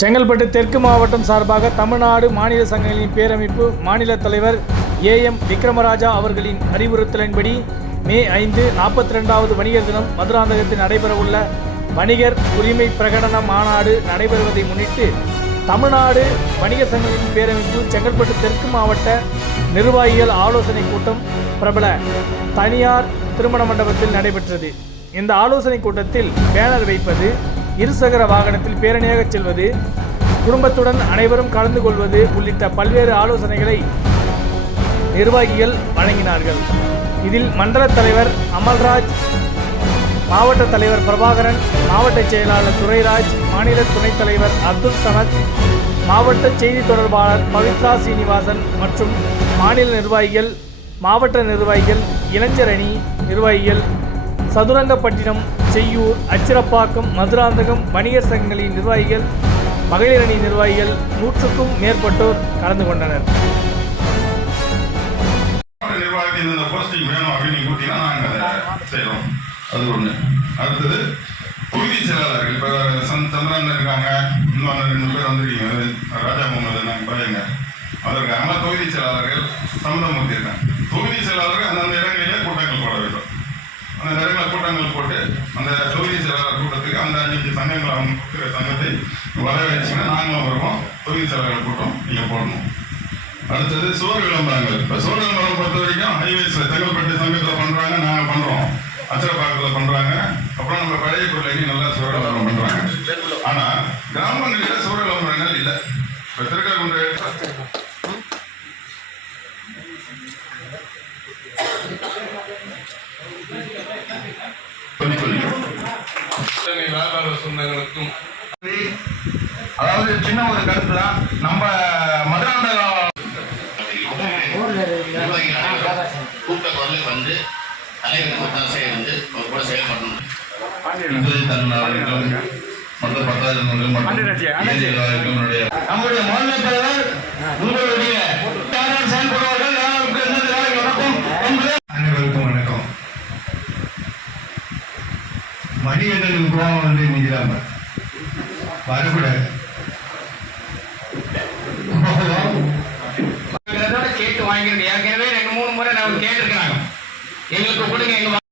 செங்கல்பட்டு தெற்கு மாவட்டம் சார்பாக தமிழ்நாடு மாநில சங்கங்களின் பேரமைப்பு மாநில தலைவர் ஏ எம் விக்ரமராஜா அவர்களின் அறிவுறுத்தலின்படி மே ஐந்து நாற்பத்தி ரெண்டாவது வணிகர் தினம் மதுராந்தகத்தில் நடைபெறவுள்ள வணிகர் உரிமை பிரகடன மாநாடு நடைபெறுவதை முன்னிட்டு தமிழ்நாடு வணிக சங்கங்களின் பேரமைப்பு செங்கல்பட்டு தெற்கு மாவட்ட நிர்வாகிகள் ஆலோசனை கூட்டம் பிரபல தனியார் திருமண மண்டபத்தில் நடைபெற்றது. இந்த ஆலோசனை கூட்டத்தில் பேனர் வைப்பது இருசக்கர வாகனத்தில் பேரணியாக செல்வது குடும்பத்துடன் அனைவரும் கலந்து கொள்வது உள்ளிட்ட பல்வேறு ஆலோசனைகளை நிர்வாகிகள் வழங்கினார்கள். இதில் மண்டல தலைவர் அமல்ராஜ் மாவட்ட தலைவர் பிரபாகரன் மாவட்ட செயலாளர் துரைராஜ் மாநில துணைத் தலைவர் அப்துல் சமத் மாவட்ட செய்தி தொடர்பாளர் பவித்ரா சீனிவாசன் மற்றும் மாநில நிர்வாகிகள் மாவட்ட நிர்வாகிகள் இளைஞரணி நிர்வாகிகள் சதுரங்கப்பட்டினம் செய்யூர் அச்சிரப்பாக்கம் மதுராந்தகம் வணிகர் சங்கங்களின் நிர்வாகிகள் மகளிர் அணி நிர்வாகிகள் நூற்றுக்கும் மேற்பட்டோர் கலந்து கொண்டனர். மாவட்ட நிர்வாகத்தின் இந்த வேணும் அப்படின்னு நீங்க கொடுத்தீங்கன்னா நாங்க அதை செய்யறோம் அது ஒண்ணு. அடுத்தது தொகுதி செயலாளர்கள் இப்ப சந்திரன் இருக்காங்க இன்னும் ரெண்டு பேர் வந்திருக்கீங்க. ராஜா முகமது நாங்கள் பையங்க அவர் இருக்காங்க தொகுதி செயலாளர்கள் சமுதமூர்த்தி இருக்காங்க தொகுதி செயலாளர்கள் அந்தந்த இடங்களிலே அந்த இடங்களில் கூட்டங்கள் போட்டு அந்த தொகுதி செயலாளர் கூட்டத்துக்கு அந்த அஞ்சு சங்கங்கள் அவங்க கொடுக்குற சங்கத்தை வர வச்சுன்னா நாங்களும் வருவோம். தொகுதி செயலாளர் கூட்டம் நீங்கள் போடணும். அடுத்தது சோறு விளம்பரங்கள். இப்போ சோறு விளம்பரம் பொறுத்த வரைக்கும் ஹைவேஸில் செங்கல்பட்டு சங்கத்தில் பண்ணுறாங்க நாங்கள் பண்ணுறோம் அச்சரப்பாக்கத்தில் பண்ணுறாங்க அப்புறம் நம்ம பழைய பொருளைக்கு நல்லா சோறு விளம்பரம் பண்ணுறாங்க ஆனால் கிராமங்களில் சோறு விளம்பரங்கள் இல்லை. இப்போ திருக்ககுன்ற அதாவது சின்ன ஒரு கருத்து தான் நம்ம மதுராந்த கூட்டத்தொடரில் வந்து தலைவர் ஒத்தாசை வந்து அவர் கூட செயல்படணும். மற்ற பத்தாயிரம் நம்முடைய மாநில தலைவர் உங்களுடைய மணிகண்டன் கோவம் வந்து நிற்கிறாங்க வரக்கூடாது. கேட்டு வாங்கிருக்கேன் ஏற்கனவே ரெண்டு மூணு முறை நான் கேட்டிருக்கிறாங்க. எங்களுக்கு கொடுங்க எங்க